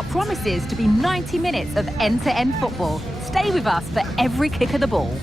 what promises to be 90 minutes of end-to-end football. Stay with us for every kick of the ball.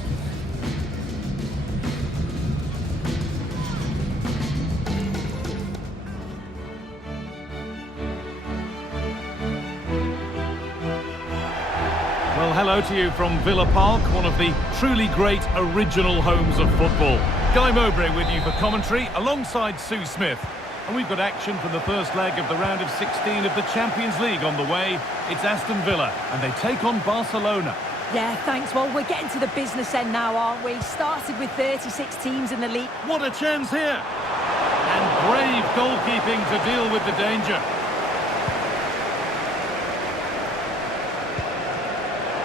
Well, hello to you from Villa Park, one of the truly great original homes of football. Guy Mowbray with you for commentary, alongside Sue Smith. And we've got action from the first leg of the round of 16 of the Champions League on the way. It's Aston Villa, and they take on Barcelona. Yeah, thanks. Well, we're getting to the business end now, aren't we? Started with 36 teams in the league. What a chance here! And brave goalkeeping to deal with the danger.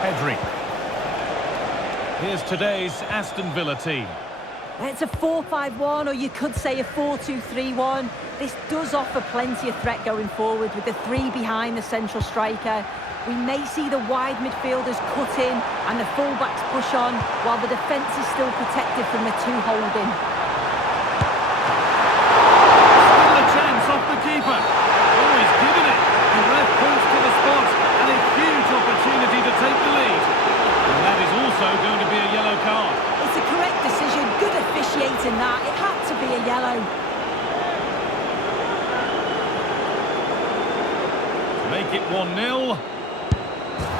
Pedri. Here's today's Aston Villa team. It's a 4-5-1, or you could say a 4-2-3-1. This does offer plenty of threat going forward with the three behind the central striker. We may see the wide midfielders cut in and the fullbacks push on, while the defence is still protected from the two holding. Still a chance off the keeper. Oh, he's given it. The ref points to the spot, and a huge opportunity to take the lead. And that is also going to be a yellow card. It's a correct decision. Good officiating that. It had to be a yellow. To make it 1-0.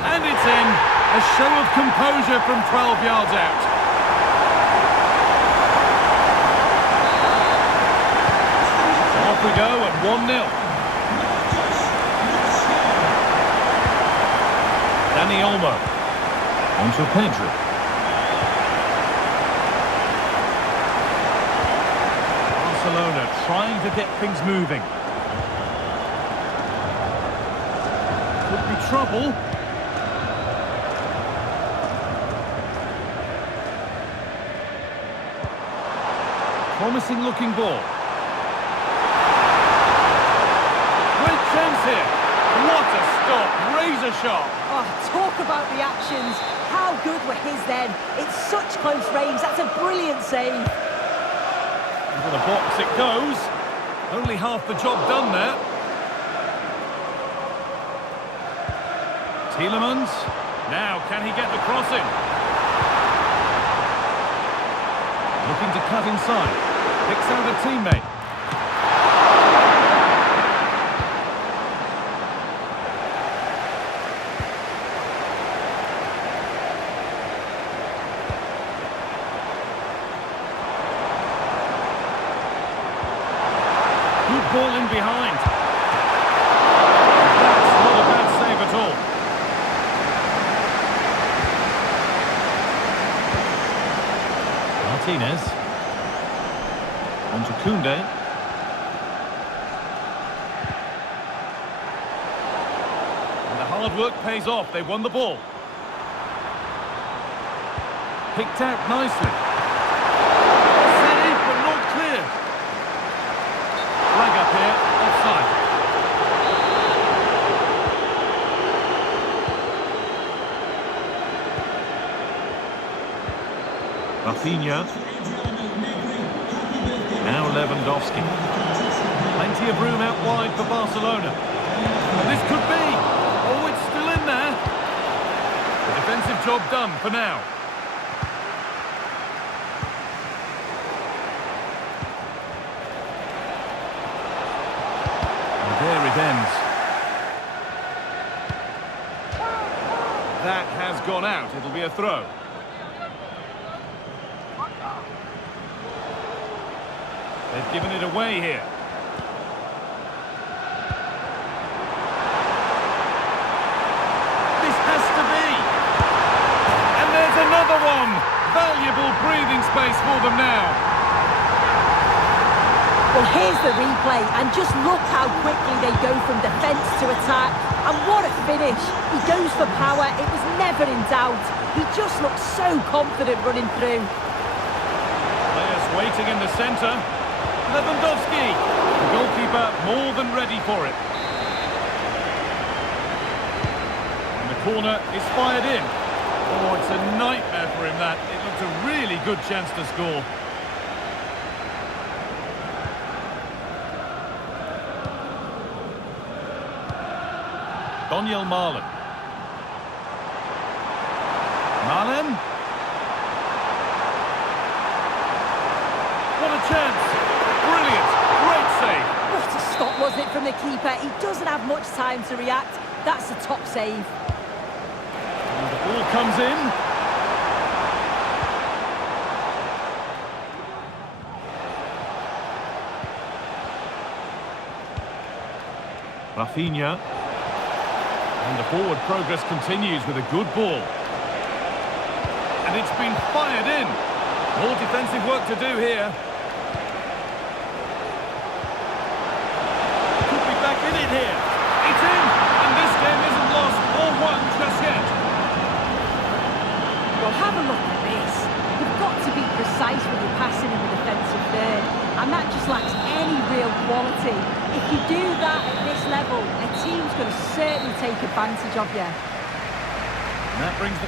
And it's in. A show of composure from 12 yards out. Off we go at 1-0. Dani Olmo. Onto Pedri. Barcelona trying to get things moving. Could be trouble. Promising looking ball. Great chance here. What a stop. Razor sharp. Oh, talk about reactions. How good were his then? It's such close range. That's a brilliant save. Into the box it goes. Only half the job done there. Tielemans. Now, can he get the crossing? Looking to cut inside. Picks out a teammate. Good ball in behind. That's not a bad save at all. Martinez. On to Koundé. And the hard work pays off. They won the ball. Picked out nicely. Save, but not clear. Flag up here. Offside. Rafinha. Now Lewandowski. Plenty of room out wide for Barcelona. And this could be. Oh, it's still in there. The defensive job done for now. And there it ends. That has gone out. It'll be a throw. They've given it away here. This has to be. And there's another one. Valuable breathing space for them now. Well, here's the replay, and just look how quickly they go from defence to attack. And what a finish. He goes for power. It was never in doubt. He just looks so confident running through. Players waiting in the centre. Lewandowski, the goalkeeper more than ready for it. And the corner is fired in. Oh, it's a nightmare for him that. It looked a really good chance to score. Daniel Marlon. Marlon. What a chance. Brilliant. Great save. What a stop, wasn't it, from the keeper? He doesn't have much time to react. That's a top save. And the ball comes in. Rafinha. And the forward progress continues with a good ball. And it's been fired in. More defensive work to do here. Could be back in it here. It's in! And this game isn't lost or won just yet. Well, have a look at this. You've got to be precise with your passing in the defensive third. And that just lacks any real quality. If you do that at this level, a team's going to certainly take advantage of you. And that brings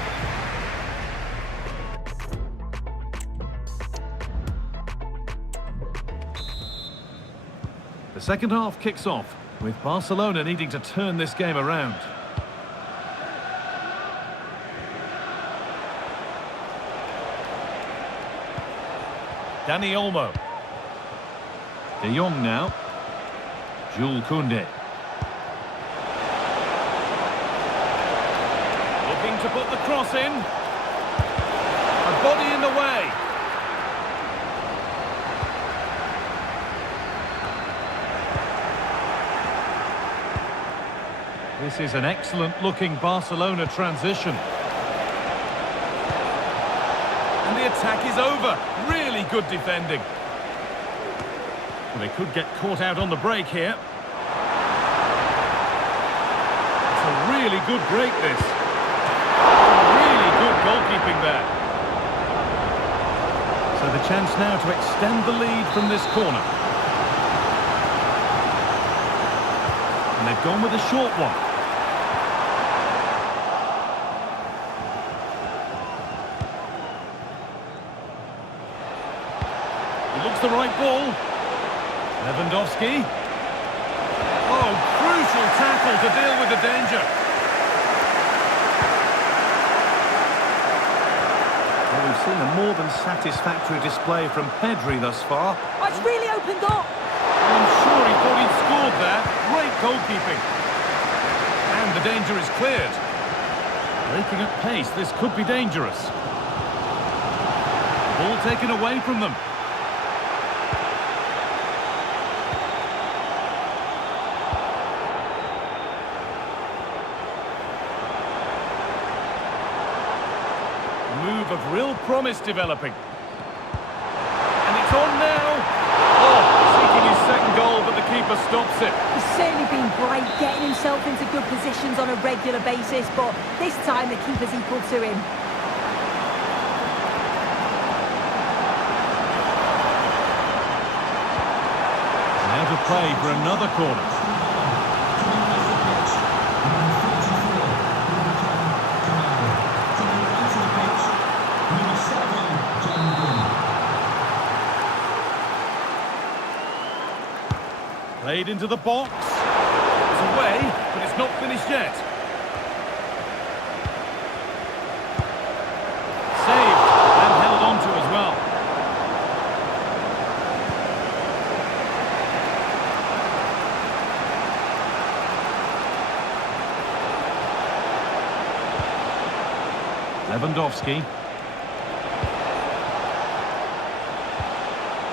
the second half kicks off, with Barcelona needing to turn this game around. Dani Olmo. De Jong now. Jules Koundé. Looking to put the cross in. A body in the way. This is an excellent-looking Barcelona transition. And the attack is over. Really good defending. Well, they could get caught out on the break here. It's a really good break, this. Really good goalkeeping there. So the chance now to extend the lead from this corner. And they've gone with a short one. It looks the right ball. Lewandowski. Oh, crucial tackle to deal with the danger. Well, we've seen a more than satisfactory display from Pedri thus far. Oh, it's really opened up. I'm sure he thought he'd scored there. Great goalkeeping. And the danger is cleared. Breaking at pace, this could be dangerous. Ball taken away from them. Move of real promise developing. And it's on now. Oh, seeking his second goal, but the keeper stops it. He's certainly been bright, getting himself into good positions on a regular basis, but this time the keeper's equal to him. Now to play for another corner. Played into the box. It's away, but it's not finished yet. Saved and held on to as well. Lewandowski.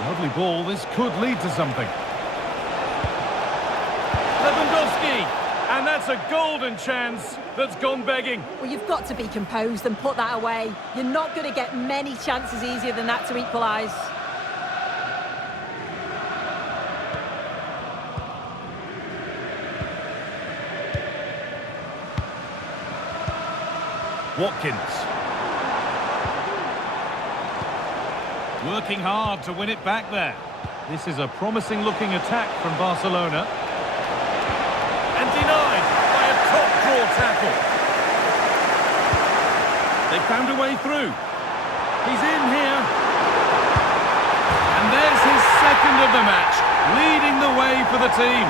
Lovely ball. This could lead to something. Lewandowski, and that's a golden chance that's gone begging. Well, you've got to be composed and put that away. You're not going to get many chances easier than that to equalise. Watkins. Working hard to win it back there. This is a promising looking attack from Barcelona. And denied by a top draw tackle. They found a way through. He's in here. And there's his second of the match, leading the way for the team.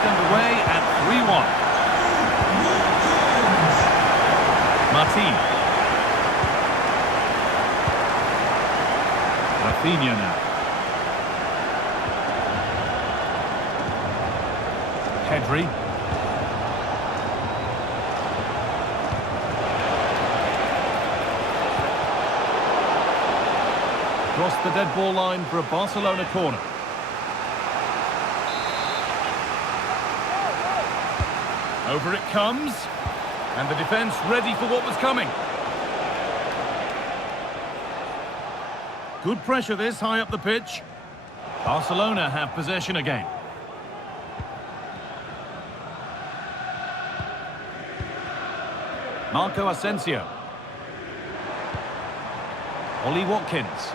back underway at 3-1. Martin. Rafinha now. Pedri. Across the dead ball line for a Barcelona corner. Over it comes, and the defence ready for what was coming. Good pressure this, high up the pitch. Barcelona have possession again. Marco Asensio. Ollie Watkins.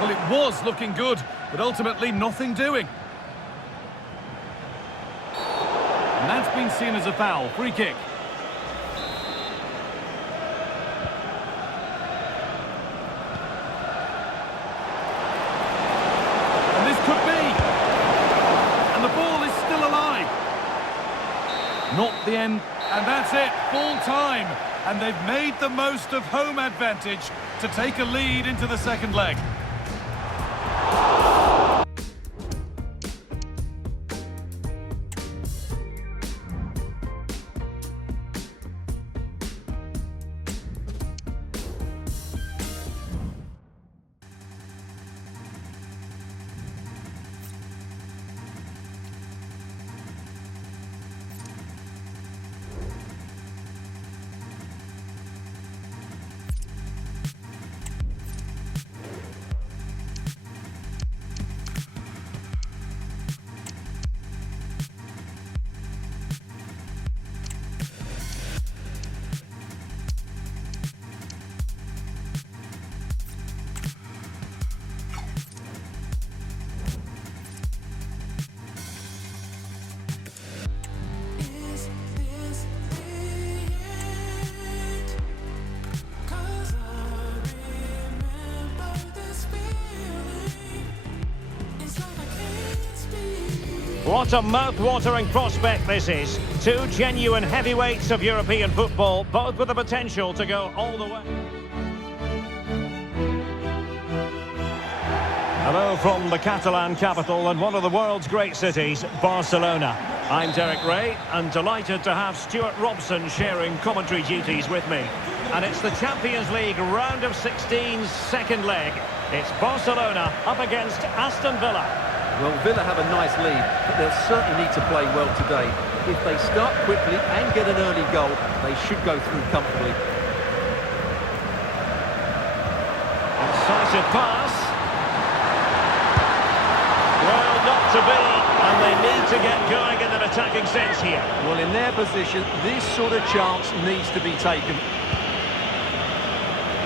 Well, it was looking good, but ultimately nothing doing. And that's been seen as a foul. Free kick. And this could be. And the ball is still alive. Not the end. And that's it. Full time. And they've made the most of home advantage to take a lead into the second leg. What a mouth-watering prospect this is. Two genuine heavyweights of European football, both with the potential to go all the way. Hello from the Catalan capital and one of the world's great cities, Barcelona. I'm Derek Ray and delighted to have Stuart Robson sharing commentary duties with me. And it's the Champions League round of 16's second leg. It's Barcelona up against Aston Villa. Well, Villa have a nice lead, but they'll certainly need to play well today. If they start quickly and get an early goal, they should go through comfortably. Incisive pass. Well, not to be, and they need to get going in an attacking sense here. Well, in their position, this sort of chance needs to be taken.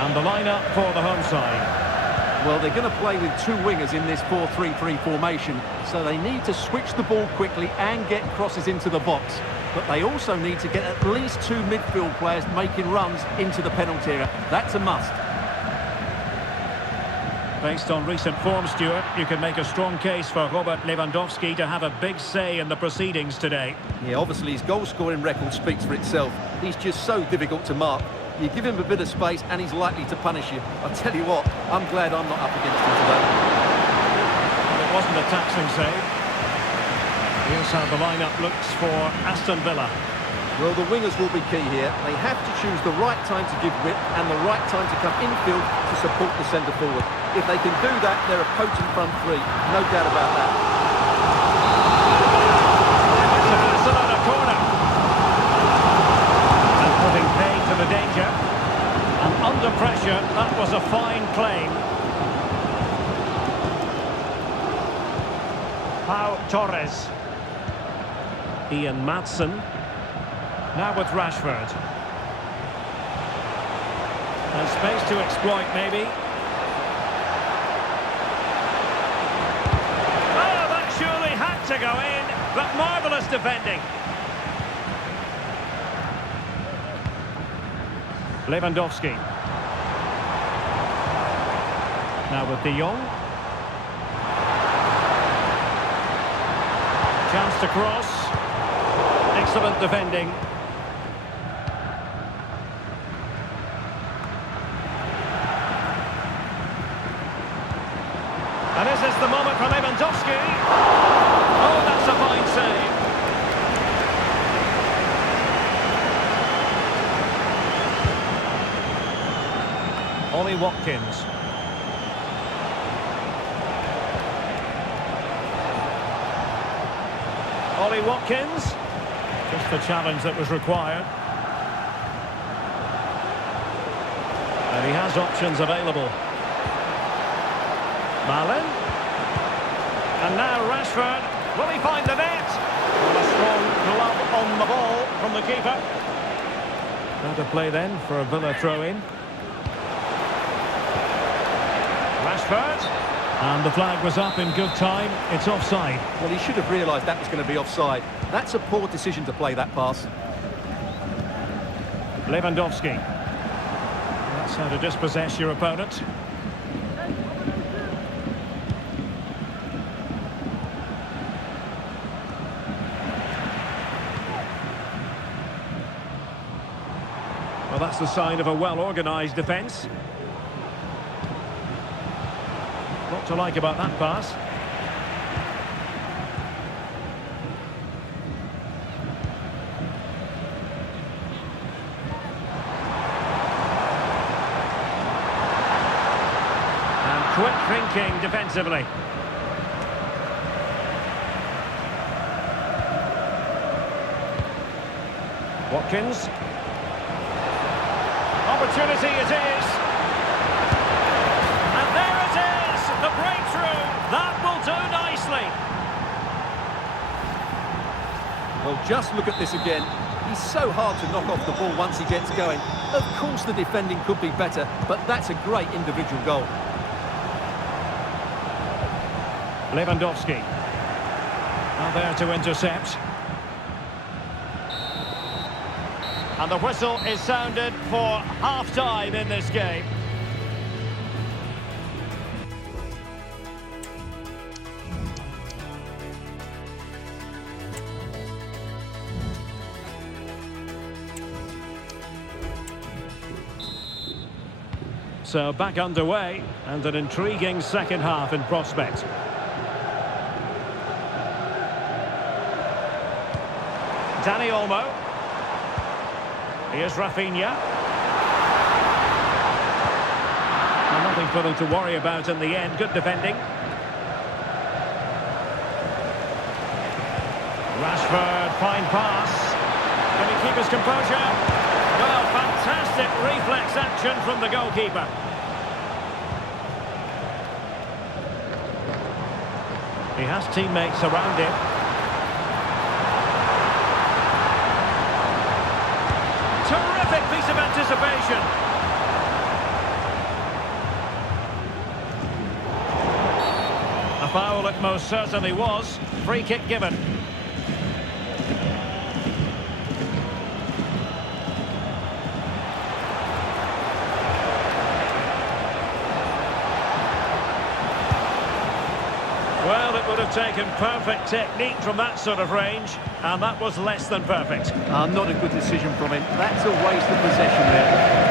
And the lineup for the home side. Well, they're going to play with two wingers in this 4-3-3 formation, so they need to switch the ball quickly and get crosses into the box. But they also need to get at least two midfield players making runs into the penalty area. That's a must. Based on recent form, Stuart, you can make a strong case for Robert Lewandowski to have a big say in the proceedings today. Yeah, obviously his goal-scoring record speaks for itself. He's just so difficult to mark. You give him a bit of space and he's likely to punish you. I'll tell you what, I'm glad I'm not up against him today. It wasn't a taxing save. Here's how the lineup looks for Aston Villa. Well, the wingers will be key here. They have to choose the right time to give width and the right time to come infield to support the centre-forward. If they can do that, they're a potent front three. No doubt about that. It's a Barcelona corner. And putting paid to the danger. And under pressure, that was a fine claim. Pau Torres. Ian Maatsen. Now with Rashford. And space to exploit, maybe. Oh, that surely had to go in, but marvellous defending. Lewandowski. Now with De Jong. Chance to cross. Excellent defending. And this is the moment for Lewandowski. Oh, that's a fine save. Ollie Watkins. Ollie Watkins. Just the challenge that was required. And he has options available. Malin. And now Rashford. Will he find the net? Well, a strong glove on the ball from the keeper. Better play then for a Villa throw-in. Rashford. And the flag was up in good time. It's offside. Well, he should have realised that was going to be offside. That's a poor decision to play that pass. Lewandowski. That's how to dispossess your opponent. Well, that's the sign of a well-organised defence. What to like about that pass? And quick thinking defensively. Watkins. Opportunity it is. And there it is, the breakthrough. That will do nicely. Well, just look at this again. He's so hard to knock off the ball once he gets going. Of course the defending could be better, but that's a great individual goal. Lewandowski. Now there to intercept. And the whistle is sounded for half-time in this game. So back underway, and an intriguing second half in prospect. Dani Olmo. Here's Rafinha. And nothing for them to worry about in the end. Good defending. Rashford, fine pass. Can he keep his composure? Well, fantastic reflex action from the goalkeeper. He has teammates around him. Terrific piece of anticipation. A foul it most certainly was. Free kick given. Well, it would have taken perfect technique from that sort of range, and that was less than perfect. Not a good decision from him. That's a waste of possession there.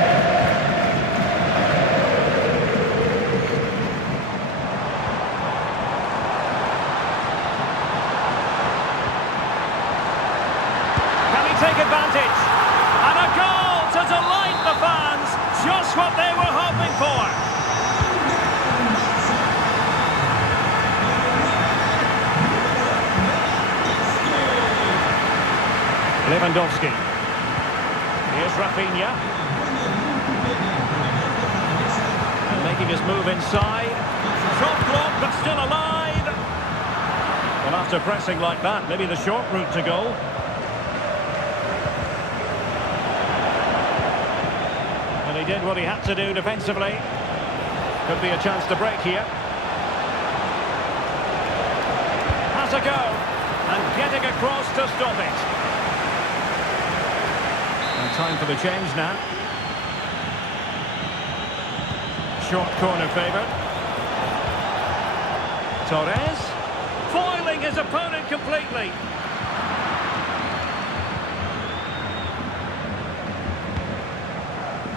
Take advantage, and a goal to delight the fans, just what they were hoping for. Lewandowski. Here's Rafinha. And making his move inside. Shot blocked, but still alive. Well, after pressing like that, maybe the short route to goal. He did what he had to do defensively. Could be a chance to break here. Has a go. And getting across to stop it. And time for the change now. Short corner favoured. Torres. Foiling his opponent completely.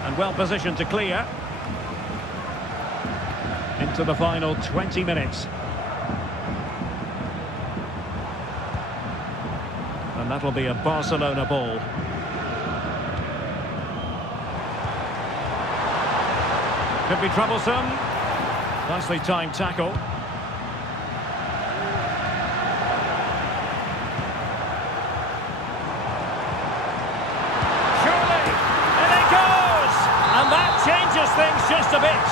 And well positioned to clear. Into the final 20 minutes. And that'll be a Barcelona ball. Could be troublesome. Nicely timed tackle. Surely! And it goes! And that changes things just a bit.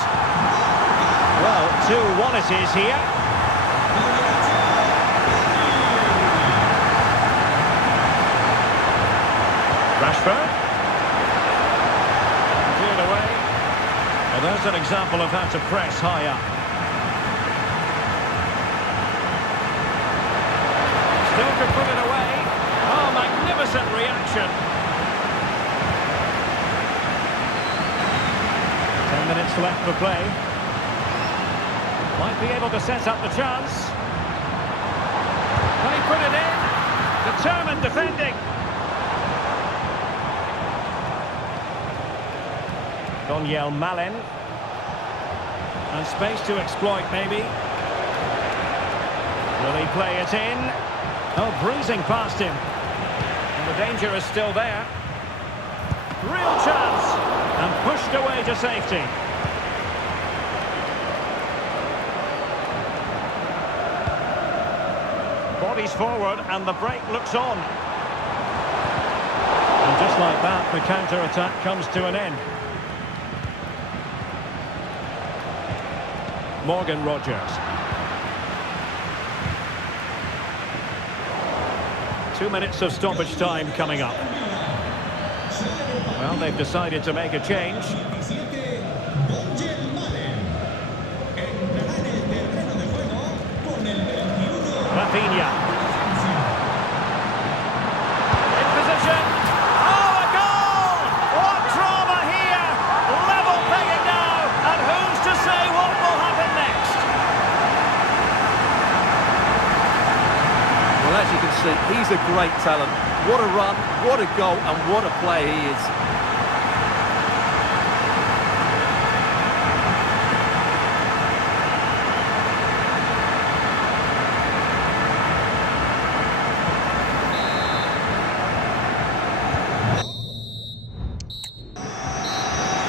Well, 2-1 it is here. Rashford. Cleared away. Well, there's an example of how to press high up. Still could put it away. Oh, magnificent reaction. 10 minutes left for play. Might be able to set up the chance. Can he put it in? Determined defending. Donyell Malen. And space to exploit, maybe. Will he play it in? Oh, breezing past him. And the danger is still there. Real chance. And pushed away to safety. Bodies forward and the break looks on. And just like that, the counter-attack comes to an end. Morgan Rogers. 2 minutes of stoppage time coming up. Well, they've decided to make a change. Rafinha. In position. Oh, a goal! What drama here! Level pegging now, and who's to say what will happen next? Well, as you can see, he's a great talent. What a run, what a goal, and what a play he is.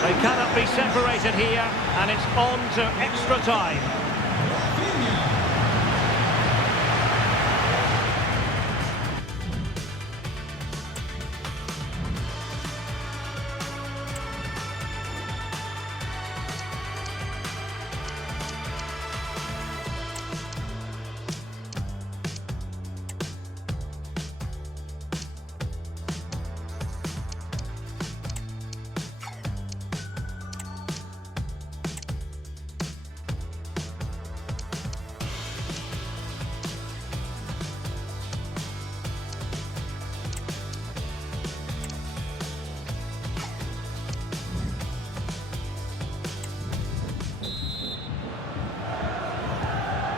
They cannot be separated here, and it's on to extra time.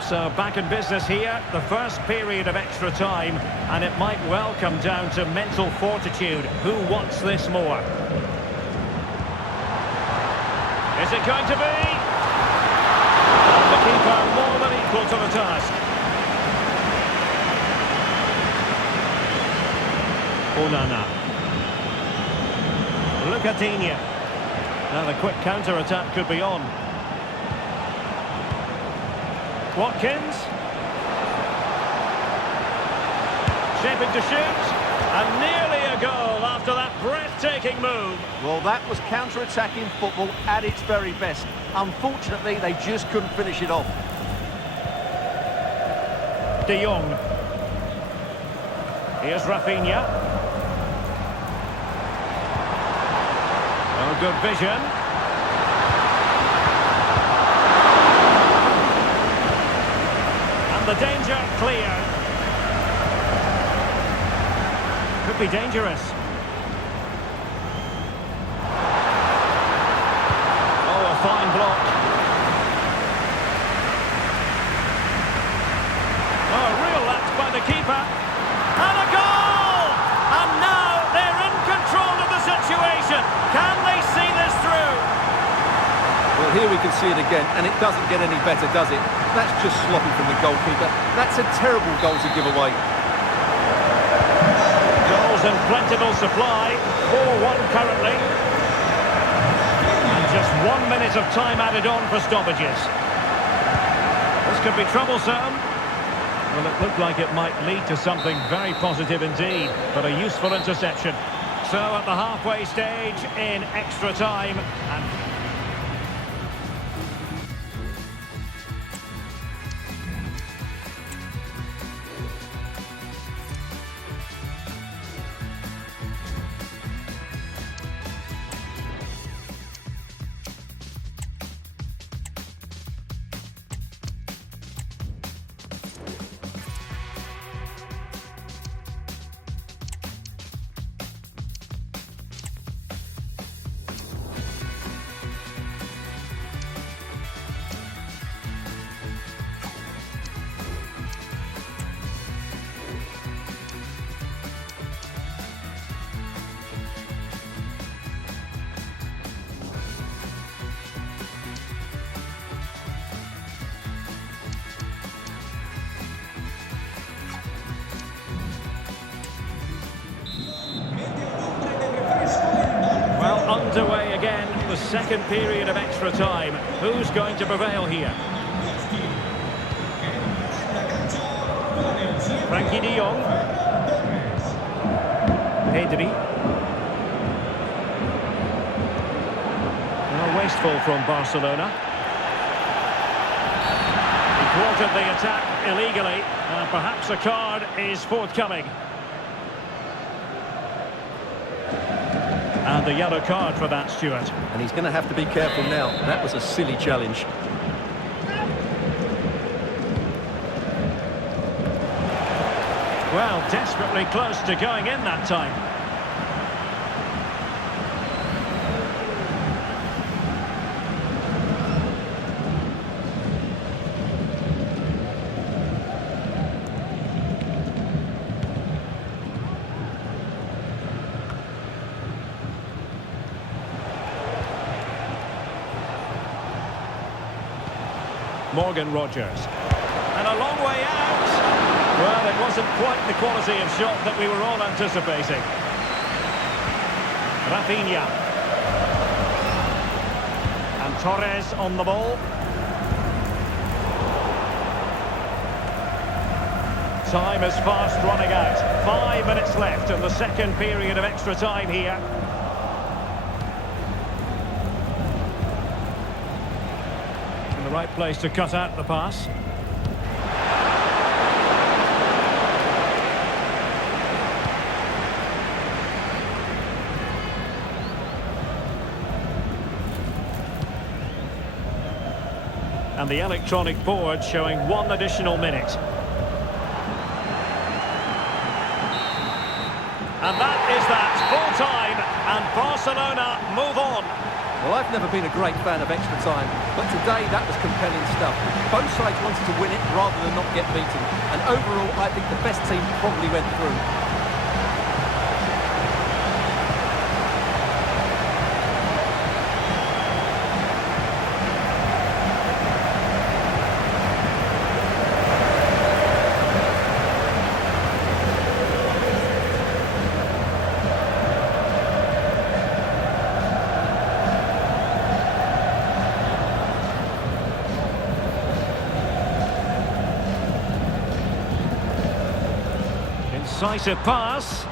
So back in business here, the first period of extra time, and it might well come down to mental fortitude. Who wants this more? Is it going to be? The keeper more than equal to the task. Onana. Lucadinha. Now the quick counter-attack could be on. Watkins. Shaping to shoot. And nearly a goal after that breathtaking move. Well, that was counter-attacking football at its very best. Unfortunately, they just couldn't finish it off. De Jong. Here's Rafinha. Oh, good vision. The danger clear. Could be dangerous. Oh, a fine block. Oh, a real lapse see it again, and it doesn't get any better, does it? That's just sloppy from the goalkeeper. That's a terrible goal to give away. Goals in plentiful supply. 4-1 currently. And just 1 minute of time added on for stoppages. This could be troublesome. Well, it looked like it might lead to something very positive indeed, but a useful interception. So at the halfway stage in extra time, and underway again, the second period of extra time. Who's going to prevail here? Frankie de Jong. Pedri. Well, wasteful from Barcelona. He thwarted the attack illegally, and perhaps a card is forthcoming. And the yellow card for that, Stuart. And he's going to have to be careful now. That was a silly challenge. Well, desperately close to going in that time. Morgan Rogers. And a long way out. Well, it wasn't quite the quality of shot that we were all anticipating. Rafinha. And Torres on the ball. Time is fast running out. 5 minutes left in the second period of extra time here. Right place to cut out the pass. And the electronic board showing 1 additional minute. And that is that, full time, and Barcelona move on. Well, I've never been a great fan of extra time, but today that was compelling stuff. Both sides wanted to win it rather than not get beaten. And overall, I think the best team probably went through. Decisive pass.